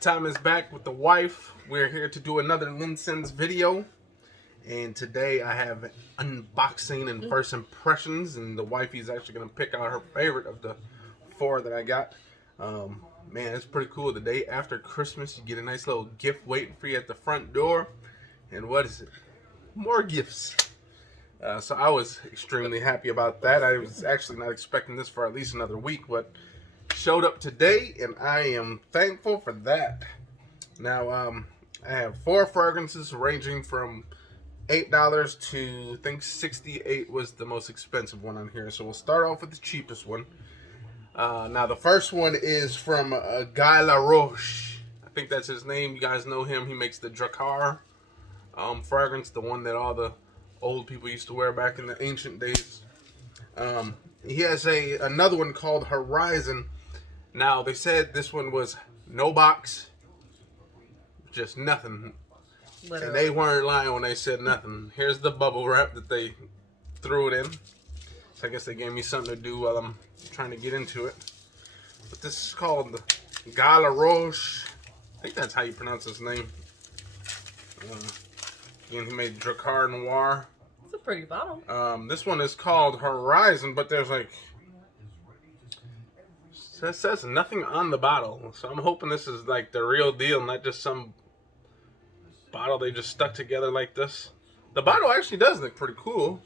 Time is back with the wife. We're here to do another Linson's video. And today I have unboxing and first impressions. And the wifey's actually going to pick out her favorite of the 4 that I got. Man, it's pretty cool. The day after Christmas, you get a nice little gift waiting for you at the front door. And what is it? More gifts. So I was extremely happy about that. I was actually not expecting this for at least another week, but showed up today, and I am thankful for that. Now, I have 4 fragrances ranging from $8 to, I think, $68 was the most expensive one on here. So we'll start off with the cheapest one. Now, the first one is from Guy Laroche. I think that's his name. You guys know him. He makes the Drakkar fragrance, the one that all the old people used to wear back in the ancient days. He has another one called Horizon. Now, they said this one was no box, just nothing. Literally. And they weren't lying when they said nothing. Here's the bubble wrap that they threw it in. So I guess they gave me something to do while I'm trying to get into it. But this is called the Guy Laroche. I think that's how you pronounce his name. Again, he made Drakkar Noir. It's a pretty bottle. This one is called Horizon, but there's like... It says nothing on the bottle, so I'm hoping this is like the real deal, not just some bottle they just stuck together like this. The bottle actually does look pretty cool.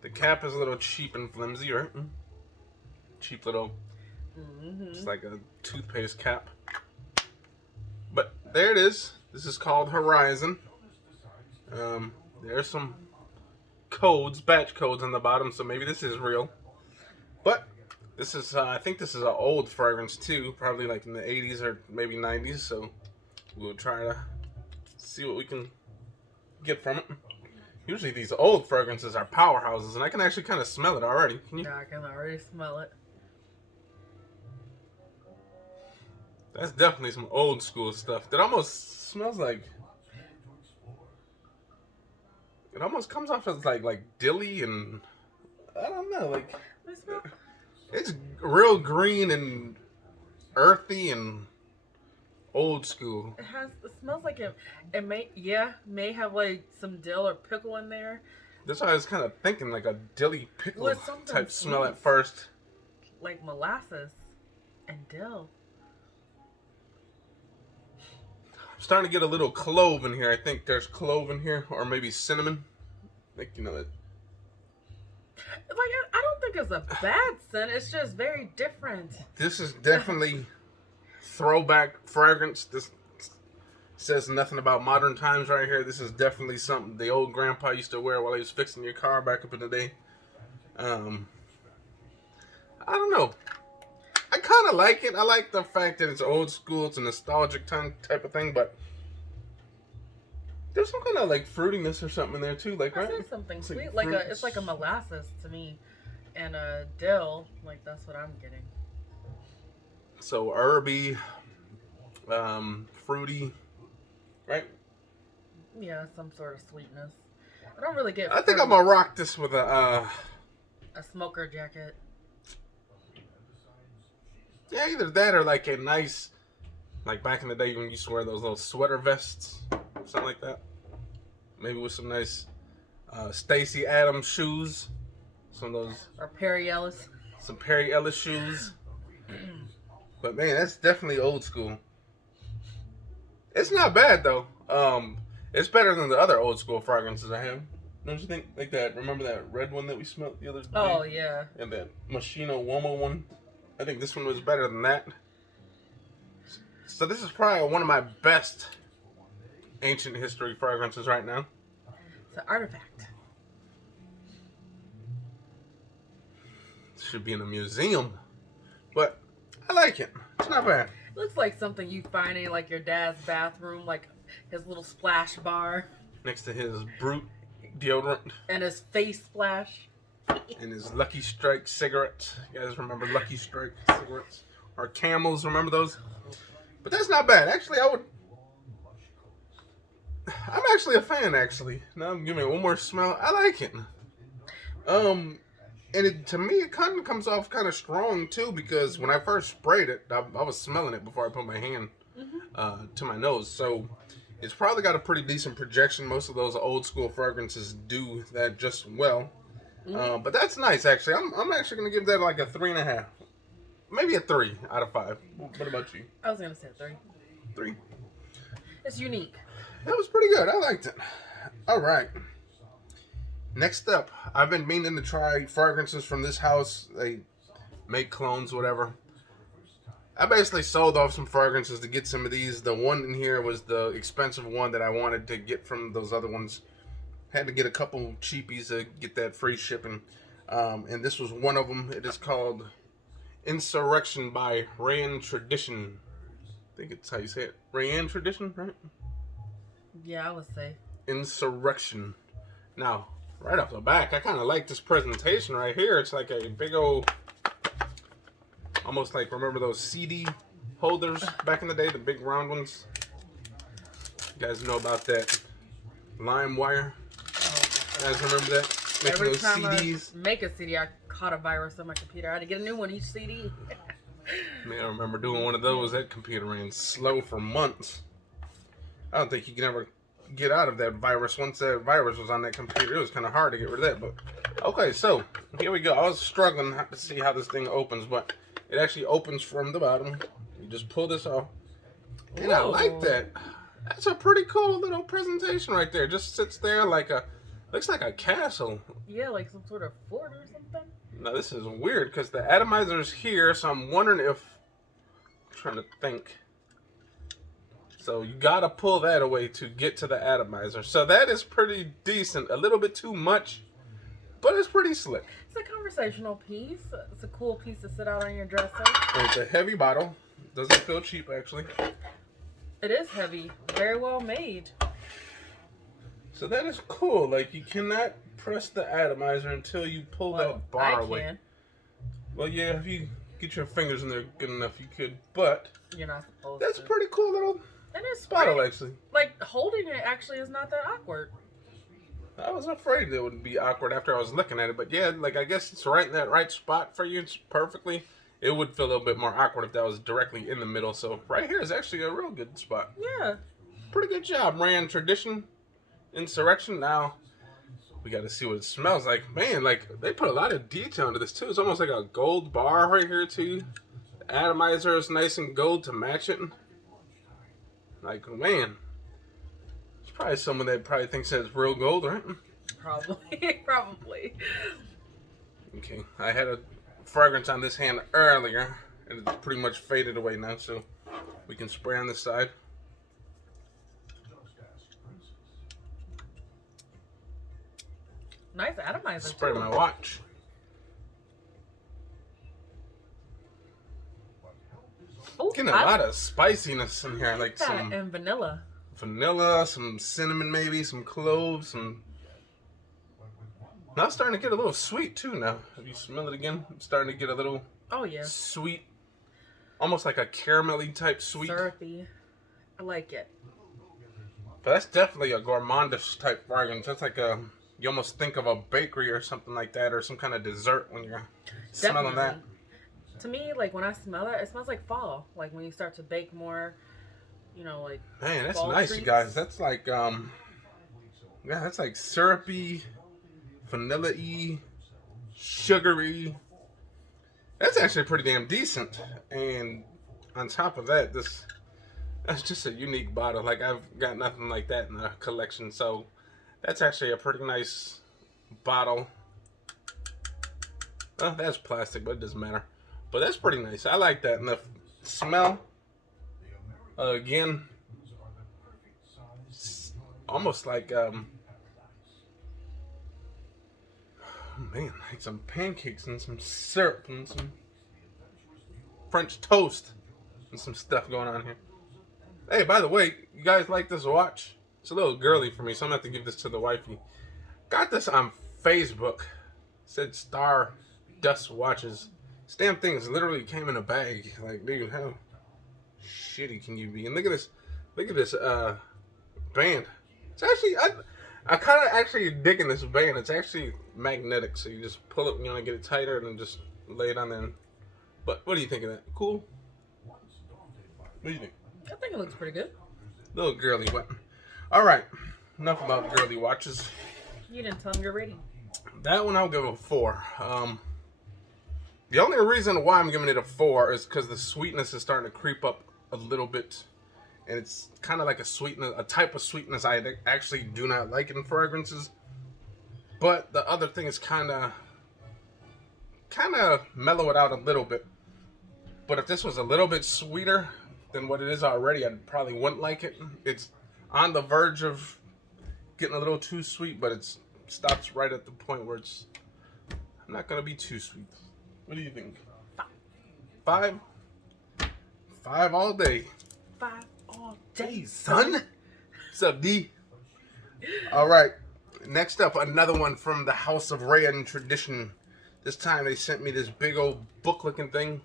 The cap is a little cheap and flimsy, right? Cheap little, it's like a toothpaste cap. But there it is. This is called Horizon. There's some codes, batch codes on the bottom, so maybe this is real. But this is, I think this is an old fragrance too, probably like in the 80s or maybe 90s, so we'll try to see what we can get from it. Usually these old fragrances are powerhouses, and I can actually kind of smell it already. Can you? Yeah, I can already smell it. That's definitely some old school stuff. That almost smells like... It almost comes off as like dilly and... I don't know, like... Let me smell. It's real green and earthy and old school. It smells like it may have like some dill or pickle in there. That's why I was kind of thinking like a dilly pickle type smell at sweet. first. Like molasses and dill. I'm starting to get a little clove in here. I think there's clove in here, or maybe cinnamon. Like, you know, that. Like, I don't think it's a bad scent. It's just very different. This is definitely throwback fragrance. This says nothing about modern times right here. This is definitely something the old grandpa used to wear while he was fixing your car back up in the day. I don't know. I kind of like it. I like the fact that it's old school. It's a nostalgic type of thing, but there's some kind of like fruitiness or something in there too, like, right? There's something sweet, it's like a molasses to me, and a dill, like that's what I'm getting. So herby, fruity, right? Yeah, some sort of sweetness. I don't really get. I think I'm gonna rock this with a smoker jacket. Yeah, either that or like a nice, like back in the day when you used to wear those little sweater vests. Something like that. Maybe with some nice Stacey Adams shoes. Some of those. Or Perry Ellis. Some Perry Ellis shoes. But man, that's definitely old school. It's not bad though. It's better than the other old school fragrances I have. Don't you think? Like that. Remember that red one that we smelled the other day? Oh yeah. And that Machino Uomo one. I think this one was better than that. So this is probably one of my best ancient history fragrances right now. It's an artifact. Should be in a museum, but I like it. It's not bad. Looks like something you find in like your dad's bathroom, like his little splash bar next to his Brute deodorant and his face splash and his Lucky Strike cigarettes. You guys remember Lucky Strike cigarettes or Camels? Remember those? But that's not bad. Actually, I'm actually a fan, actually. Now I'm giving it one more smell. I like it. And it, to me, it kind of comes off kind of strong, too, because when I first sprayed it, I was smelling it before I put my hand to my nose. So it's probably got a pretty decent projection. Most of those old school fragrances do that just well. But that's nice, actually. I'm actually going to give that like a 3.5. Maybe a 3 out of 5. What about you? I was going to say 3. 3. It's unique. That was pretty good. I liked it. All right. Next up, I've been meaning to try fragrances from this house. They make clones, whatever. I basically sold off some fragrances to get some of these. The one in here was the expensive one that I wanted to get from those other ones. Had to get a couple cheapies to get that free shipping. And this was one of them. It is called Insurrection by Reyane Tradition. I think it's how you say it. Reyane Tradition, right? Yeah, I would say. Insurrection. Now, right off the back, I kind of like this presentation right here. It's like a big old, almost like, remember those CD holders back in the day, the big round ones? You guys know about that lime wire? You guys remember that? Making Every those time CDs? I make a CD, I caught a virus on my computer. I had to get a new one each CD. Man, I remember doing one of those. That computer ran slow for months. I don't think you can ever get out of that virus. Once that virus was on that computer, it was kind of hard to get rid of that. But okay, so here we go. I was struggling to see how this thing opens, but it actually opens from the bottom. You just pull this off, and I like that. That's a pretty cool little presentation right there. Just sits there like a, looks like a castle. Yeah, like some sort of fort or something. Now this is weird because the atomizer's here, so I'm wondering if, I'm trying to think. So you gotta pull that away to get to the atomizer. So that is pretty decent. A little bit too much, but it's pretty slick. It's a conversational piece. It's a cool piece to sit out on your dresser. And it's a heavy bottle. Doesn't feel cheap actually. It is heavy. Very well made. So that is cool. Like you cannot press the atomizer until you pull that bar away. Can. Well, yeah, if you get your fingers in there good enough, you could. But You're not supposed that's to. a pretty cool little And it's bottle pretty, actually. like holding it actually is not that awkward. I was afraid it would be awkward after I was looking at it, but yeah, like I guess it's right in that right spot for you. It's perfectly. It would feel a little bit more awkward if that was directly in the middle. So right here is actually a real good spot. Yeah. Pretty good job, Reyane Tradition, Insurrection. Now we got to see what it smells like. Man, like they put a lot of detail into this too. It's almost like a gold bar right here too. The atomizer is nice and gold to match it. Like man. Probably someone that probably thinks that it's real gold, right? Probably. Probably. Okay, I had a fragrance on this hand earlier, and it's pretty much faded away now, so we can spray on this side. Nice atomizer. Spray too. my watch. Ooh, Getting a lot of spiciness in here, like that some and vanilla. vanilla, some cinnamon maybe, some cloves, some... Now it's starting to get a little sweet too now. Have you smell it again? It's starting to get a little Oh yeah. sweet. Almost like a caramelly type sweet. Syrupy. I like it. But that's definitely a gourmandish type fragrance. That's like a... You almost think of a bakery or something like that, or some kind of dessert when you're smelling that. To me, like when I smell it, it smells like fall. Like when you start to bake more, you know, like Man, that's fall nice, treats. you guys. That's like, yeah, that's like syrupy, vanilla-y, sugary. That's actually pretty damn decent. And on top of that, that's just a unique bottle. Like I've got nothing like that in the collection, so that's actually a pretty nice bottle. Oh, that's plastic, but it doesn't matter. But that's pretty nice. I like that. And the smell, again, almost like, oh man, like some pancakes and some syrup and some French toast and some stuff going on here. Hey, by the way, you guys like this watch? It's a little girly for me, so I'm going to have to give this to the wifey. Got this on Facebook. It said Star Dust Watches. This damn thing literally came in a bag. Like, dude, how shitty can you be? And look at this band. It's actually, I kind of actually digging this band. It's actually magnetic, so you just pull it when you want to get it tighter and then just lay it on there. But what do you think of that? Cool? What do you think? I think it looks pretty good. Little girly what? All right. Enough about girly watches. You didn't tell them your rating. That one I'll give a 4. The only reason why I'm giving it a 4 is because the sweetness is starting to creep up a little bit, and it's kind of like a type of sweetness I actually do not like in fragrances. But the other thing is kind of mellow it out a little bit. But if this was a little bit sweeter than what it is already, I probably wouldn't like it. It's on the verge of getting a little too sweet, but it stops right at the point where it's not gonna be too sweet. What do you think? 5? 5 all day. 5 all day, Hey, son. What's up, D? All right. Next up, another one from the House of Reyane tradition. This time they sent me this big old book-looking thing.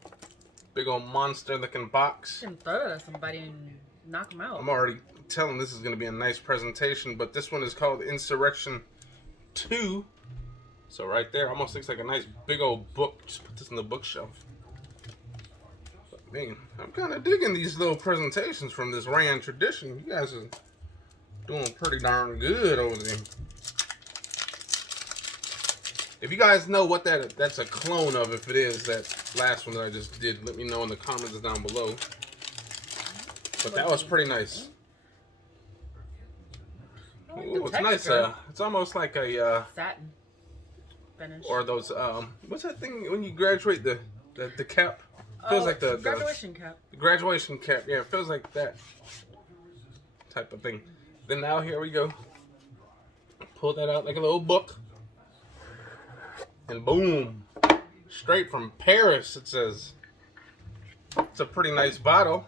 Big old monster-looking box. You can throw it at somebody and knock them out. I'm already telling this is going to be a nice presentation, but this one is called Insurrection 2. So right there, almost looks like a nice big old book. Just put this in the bookshelf. But man, I'm kind of digging these little presentations from this Reyane tradition. You guys are doing pretty darn good over there. If you guys know what that's a clone of, if it is that last one that I just did, let me know in the comments down below. But that was pretty nice. Ooh, it's nice. It's almost like a satin finish. Or those what's that thing when you graduate the cap? Feels like the graduation cap. The graduation cap. Yeah, it feels like that type of thing. Then now here we go. Pull that out like a little book. And boom, straight from Paris, it says. It's a pretty nice bottle.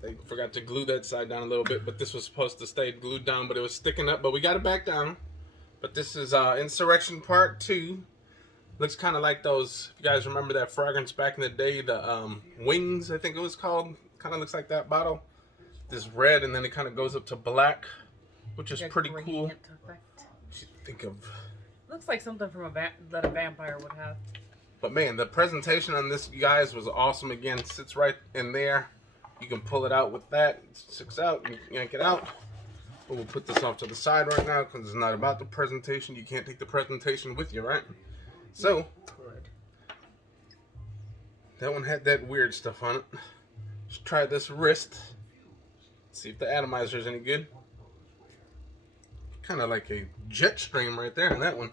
They forgot to glue that side down a little bit, but this was supposed to stay glued down, but it was sticking up, but we got it back down. But this is Insurrection Part 2. Looks kind of like those, if you guys remember that fragrance back in the day, the Wings, I think it was called. Kind of looks like that bottle. This red, and then it kind of goes up to black, which is pretty cool. Think of looks like something from that a vampire would have. But man, the presentation on this, you guys, was awesome. Again, sits right in there. You can pull it out with that. It sticks out. You yank it out. But we'll put this off to the side right now because it's not about the presentation. You can't take the presentation with you, right? So that one had that weird stuff on it. Let's try this wrist. See if the atomizer is any good. Kind of like a jet stream right there in that one.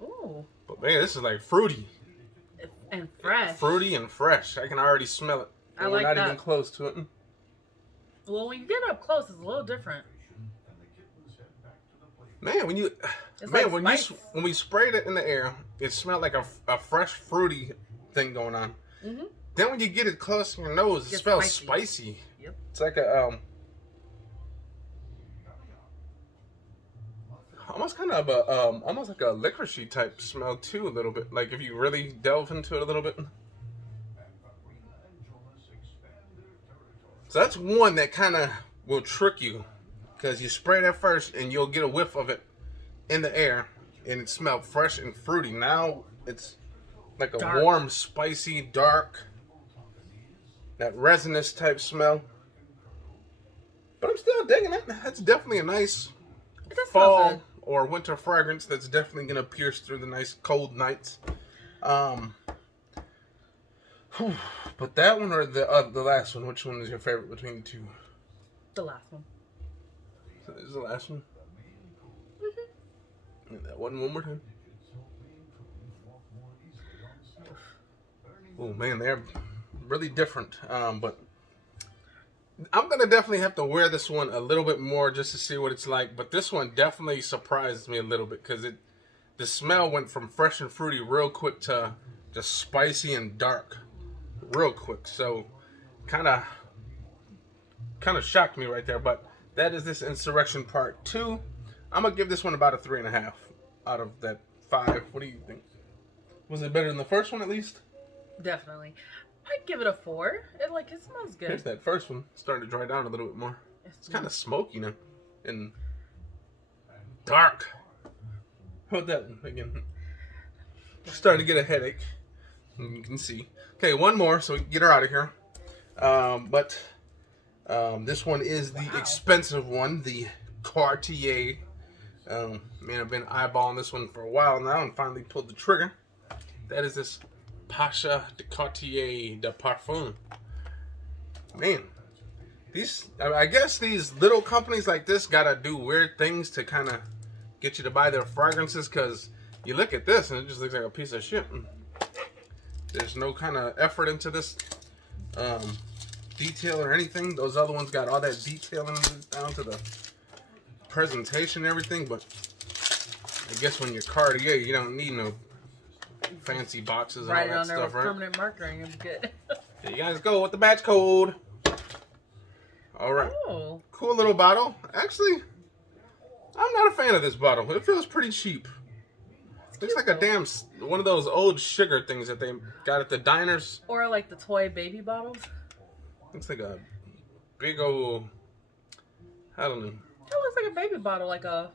Ooh. But man, this is like fruity. And fresh. Fruity and fresh. I can already smell it. I like we're not that. even close to it. Well, when you get up close, it's a little different. Man, when we sprayed it in the air, it smelled like a fresh fruity thing going on. Mm-hmm. Then when you get it close to your nose, it smells spicy. Yep. It's like a almost kind of a almost like a licoricey type smell too, a little bit. Like if you really delve into it a little bit. So that's one that kind of will trick you, because you spray it at first and you'll get a whiff of it in the air, and it smelled fresh and fruity. Now it's like a warm, spicy, dark, that resinous type smell. But I'm still digging it. That's definitely a nice fall or winter fragrance that's definitely gonna pierce through the nice cold nights. But that one or the last one, which one is your favorite between the two? The last one. So this is the last one? Mm-hmm. That one more time. Oh man, they're really different. But I'm gonna definitely have to wear this one a little bit more just to see what it's like. But this one definitely surprised me a little bit, because the smell went from fresh and fruity real quick to just spicy and dark real quick. So kind of shocked me right there. But that is this Insurrection Part 2. I'm gonna give this one about a 3.5 out of that 5. What do you think? Was it better than the first one at least? Definitely. I'd give it a 4. It smells good. Here's that first one. It's starting to dry down a little bit more. It's kind of smoky now and dark. Hold that one again. Starting to get a headache. You can see. Okay, one more so we can get her out of here. This one is the expensive one, the Cartier. Man, I've been eyeballing this one for a while now and finally pulled the trigger. That is this Pasha De Cartier de Parfum. Man, I guess these little companies like this gotta do weird things to kind of get you to buy their fragrances, because you look at this and it just looks like a piece of shit. There's no kind of effort into this detail or anything. Those other ones got all that detailing down to the presentation and everything, but I guess when you're Cartier, you don't need no fancy boxes and all that stuff, right? Permanent markering is good. There you guys go with the batch code. All right. Oh. Cool little bottle. Actually, I'm not a fan of this bottle. It feels pretty cheap. Looks like a damn one of those old sugar things that they got at the diners. Or like the toy baby bottles. Looks like a big old, I don't know. It looks like a baby bottle, like a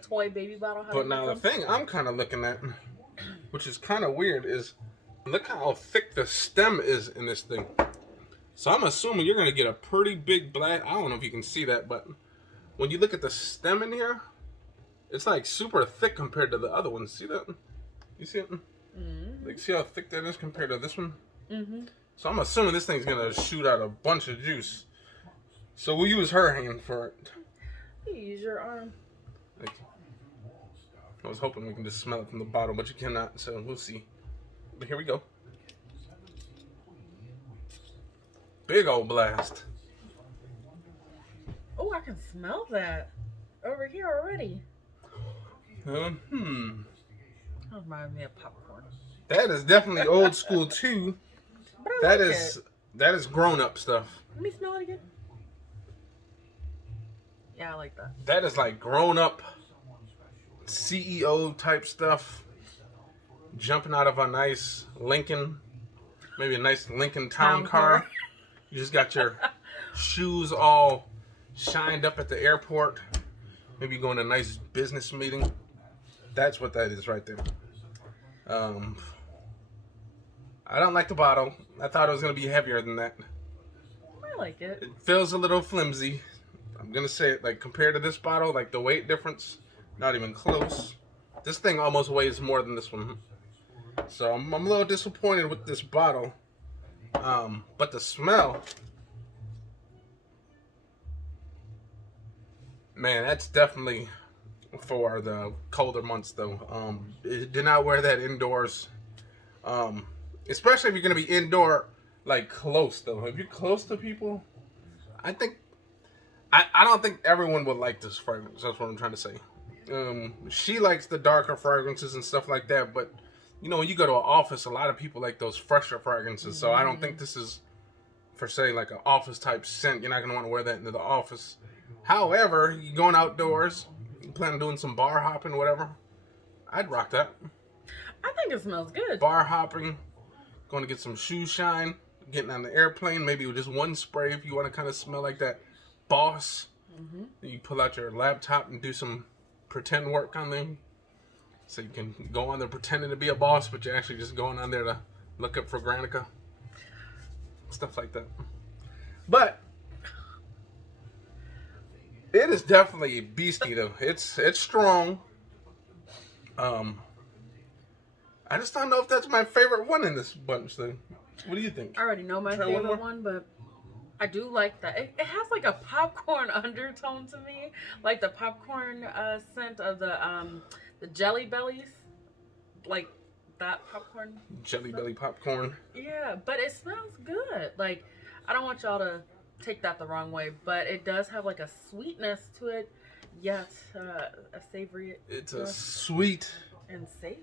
toy baby bottle. But now the thing I'm kind of looking at, which is kind of weird, is look how thick the stem is in this thing. So I'm assuming you're going to get a pretty big blast. I don't know if you can see that, but when you look at the stem in here, it's like super thick compared to the other ones. See that? You see it? Mm-hmm. Like, see how thick that is compared to this one? Mm-hmm. So I'm assuming this thing's going to shoot out a bunch of juice. So we'll use her hand for it. You use your arm. Like, I was hoping we can just smell it from the bottle, but you cannot, so we'll see. But here we go. Big old blast. Oh, I can smell that over here already. That That reminds me of popcorn. That is definitely old school too. But I like that is grown up stuff. Let me smell it again. Yeah, I like that. That is like grown up CEO type stuff. Jumping out of a nice Lincoln, maybe a nice Lincoln town car. You just got your shoes all shined up at the airport. Maybe going to a nice business meeting. That's what that is right there. I don't like the bottle. I thought it was going to be heavier than that. I like it. It feels a little flimsy. I'm going to say it, like, compared to this bottle, like the weight difference, not even close. This thing almost weighs more than this one. So I'm a little disappointed with this bottle. But the smell, man, that's definitely for the colder months though. Did not wear that indoors. Especially if you're gonna be indoor, like close though. If you're close to people, I don't think everyone would like this fragrance. That's what I'm trying to say. She likes the darker fragrances and stuff like that, but you know, when you go to an office, a lot of people like those fresher fragrances. So I don't think this is, for say, like an office type scent. You're not going to want to wear that into the office. However, you're going outdoors, you plan on doing some bar hopping, whatever, I'd rock that. I think it smells good. Bar hopping, going to get some shoe shine, getting on the airplane, maybe with just one spray if you want to kind of smell like that boss. Mm-hmm. You pull out your laptop and do some pretend work on them. So you can go on there pretending to be a boss, but you're actually just going on there to look up for Granica. Stuff like that. But it is definitely beastie though. It's strong. I just don't know if that's my favorite one in this bunch though. What do you think? I already know my favorite one, but I do like that. It has like a popcorn undertone to me. Like the popcorn scent of the Jelly Bellies, like that popcorn. Jelly Belly popcorn. Yeah, but it smells good. Like, I don't want y'all to take that the wrong way, but it does have like a sweetness to it, yet a savory. It's a sweet and savory.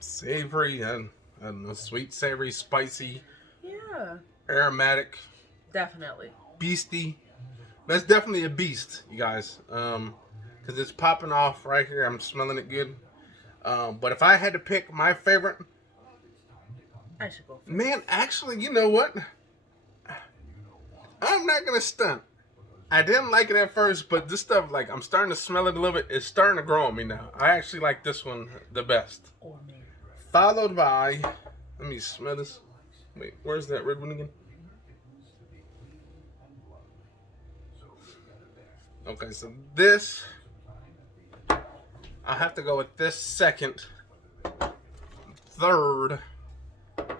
Savory and I don't know, sweet, savory, spicy. Yeah. Aromatic. Definitely. Beastie. That's definitely a beast, you guys. Because it's popping off right here. I'm smelling it good. But if I had to pick my favorite, I should go. Man, actually, you know what? I'm not going to stunt. I didn't like it at first, but this stuff, like, I'm starting to smell it a little bit. It's starting to grow on me now. I actually like this one the best. Oh, man. Followed by, Let me smell this. Wait, where's that red one again? Okay, so this, I have to go with this second, third,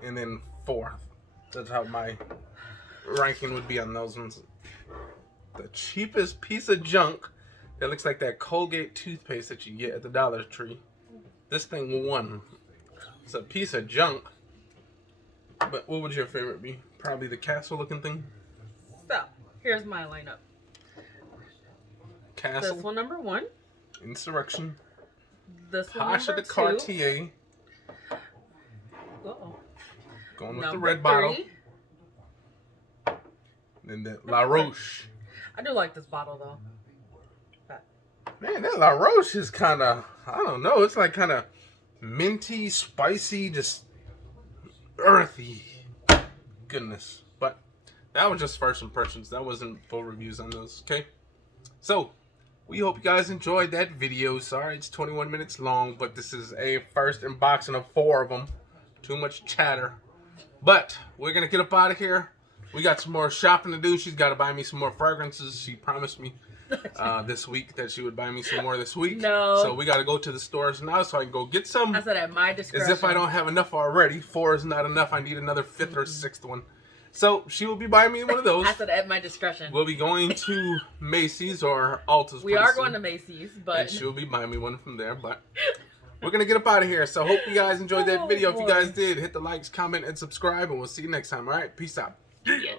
and then fourth. That's how my ranking would be on those ones. The cheapest piece of junk that looks like that Colgate toothpaste that you get at the Dollar Tree. This thing won. It's a piece of junk. But what would your favorite be? Probably the castle looking thing? So, here's my lineup. Castle. This one, number 1. Insurrection. This one, Pasha number De 2. Cartier. Uh-oh. Going with Number the red 3. bottle. And the Laroche. I do like this bottle, though. Man, that Laroche is kind of, I don't know, it's like kind of minty, spicy, just earthy. Goodness. But that was just first impressions. That wasn't full reviews on those, okay? So, we hope you guys enjoyed that video. Sorry it's 21 minutes long, but this is a first unboxing of 4 of them. Too much chatter. But, we're going to get up out of here. We got some more shopping to do. She's got to buy me some more fragrances. She promised me this week that she would buy me some more this week. No. So we got to go to the stores now so I can go get some. I said at my discretion. As if I don't have enough already. 4 is not enough. I need another 5th or 6th one. So she will be buying me one of those. I said at my discretion. We'll be going to Macy's or Ulta's. We are going to Macy's, but... And she'll be buying me one from there, but... We're going to get up out of here. So hope you guys enjoyed that video. If you guys did, hit the likes, comment, and subscribe. And we'll see you next time. All right? Peace out. Yeah.